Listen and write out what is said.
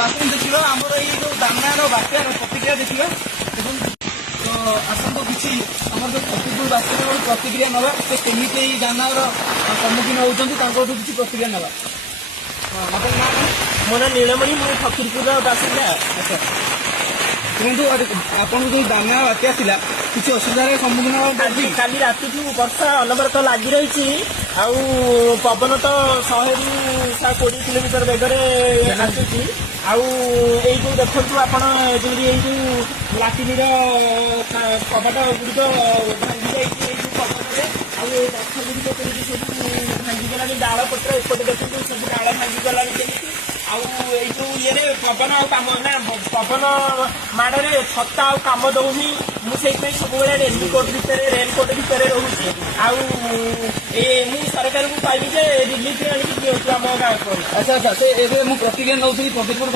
आसन देखिए आमर ये जो दानार बात्यार प्रतिक्रिया देखिए तो आसतु किसी आम जो प्रतिकूल बात्यार प्रतिक्रिया नवा से केमी दानार सम्मुखीन होती किसी प्रतिक्रिया नवा मतलब ना मो ना नीलमणि मु फकीरपुर बासिंदा। अच्छा देखो आपन जो दाना बात्या थिला किसी असुविधार सम्मुखीन काली राति वर्षा अनबरत लगी रही पवन तो 100 ରୁ 120 किलोमीटर बेगर आसूची जो देखु आपण जो लाटिन कबाट गुड़िक भांगी जाइए पवନରେ गछ गुड़िक केମିତି सब भांगीगलानी डाल पत्र एपटे देखते सब डाल भांगीगलानी केମିତି जो ये पवन आम ना पवन माड़े छता आम दौनी मुझे सब रेनकोट भितर रोचे सरकार को पाइली रिलीफ आम गाँव। अच्छा अच्छा से प्रतिक्रिया नौ फकीरपुर